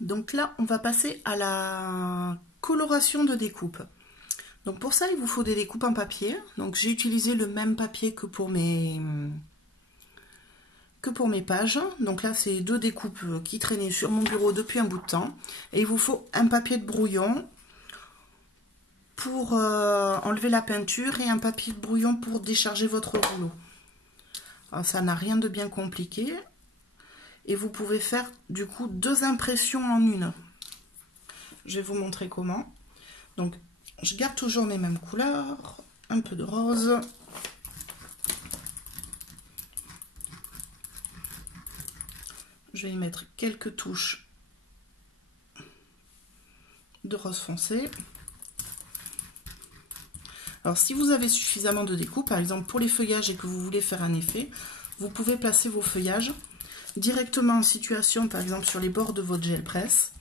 Donc là, on va passer à la coloration de découpe. Donc pour ça, il vous faut des découpes en papier. Donc j'ai utilisé le même papier que pour mes pages. Donc là, c'est 2 découpes qui traînaient sur mon bureau depuis un bout de temps. Et il vous faut un papier de brouillon pour enlever la peinture et un papier de brouillon pour décharger votre rouleau. Alors, ça n'a rien de bien compliqué. Et vous pouvez faire du coup 2 impressions en une. Je vais vous montrer comment. Donc, je garde toujours mes mêmes couleurs. Un peu de rose. Je vais y mettre quelques touches de rose foncé. Alors, si vous avez suffisamment de découpe, par exemple pour les feuillages et que vous voulez faire un effet, vous pouvez placer vos feuillages directement en situation, par exemple sur les bords de votre gel presse,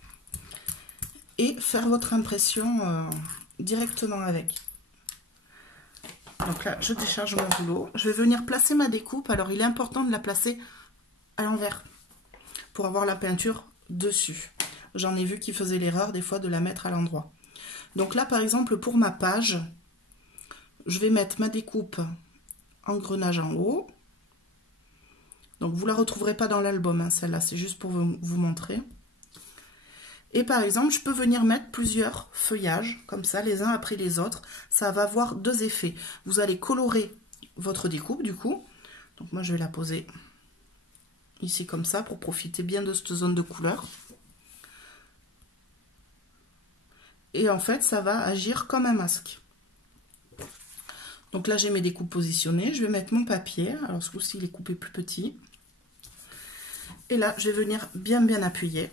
et faire votre impression directement avec. Donc là, je décharge mon rouleau. Je vais venir placer ma découpe. Alors, il est important de la placer à l'envers pour avoir la peinture dessus. J'en ai vu qui faisaient l'erreur des fois de la mettre à l'endroit. Donc là, par exemple, pour ma page, je vais mettre ma découpe engrenage en haut. Donc vous ne la retrouverez pas dans l'album, hein, celle-là, c'est juste pour vous montrer. Et par exemple, je peux venir mettre plusieurs feuillages, comme ça, les uns après les autres. Ça va avoir 2 effets. Vous allez colorer votre découpe, du coup. Donc moi, je vais la poser ici comme ça, pour profiter bien de cette zone de couleur. Et en fait, ça va agir comme un masque. Donc là, j'ai mes découpes positionnées. Je vais mettre mon papier. Alors ce coup-ci, il est coupé plus petit. Et là, je vais venir bien appuyer.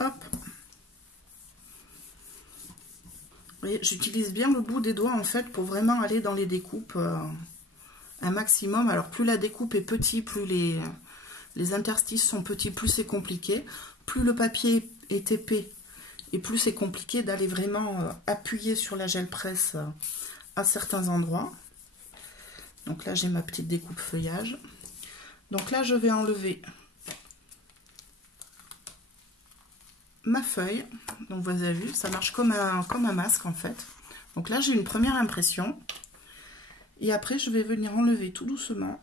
Hop. Vous voyez, j'utilise bien le bout des doigts en fait pour vraiment aller dans les découpes un maximum. Alors plus la découpe est petite, plus les interstices sont petits, plus c'est compliqué. Plus le papier est épais et plus c'est compliqué d'aller vraiment appuyer sur la gel presse à certains endroits. Donc là, j'ai ma petite découpe feuillage. Donc là, je vais enlever ma feuille. Donc vous avez vu, ça marche comme un masque en fait. Donc là, j'ai une première impression. Et après, je vais venir enlever tout doucement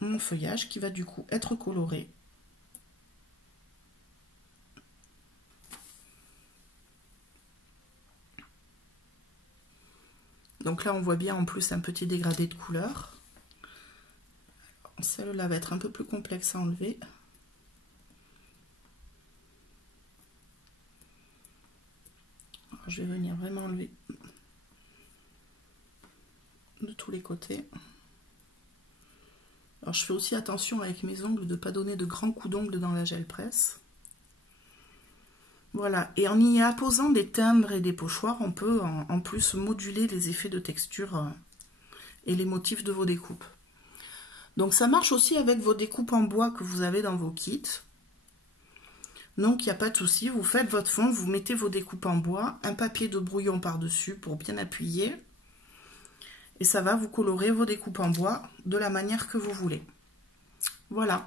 mon feuillage qui va du coup être coloré. Donc là, on voit bien en plus un petit dégradé de couleur. Celle-là va être un peu plus complexe à enlever. Alors, je vais venir vraiment enlever de tous les côtés. Alors, je fais aussi attention avec mes ongles de ne pas donner de grands coups d'ongles dans la gel presse. Voilà, et en y apposant des timbres et des pochoirs, on peut en plus moduler les effets de texture et les motifs de vos découpes. Donc ça marche aussi avec vos découpes en bois que vous avez dans vos kits. Donc il n'y a pas de souci, vous faites votre fond, vous mettez vos découpes en bois, un papier de brouillon par-dessus pour bien appuyer. Et ça va vous colorer vos découpes en bois de la manière que vous voulez. Voilà.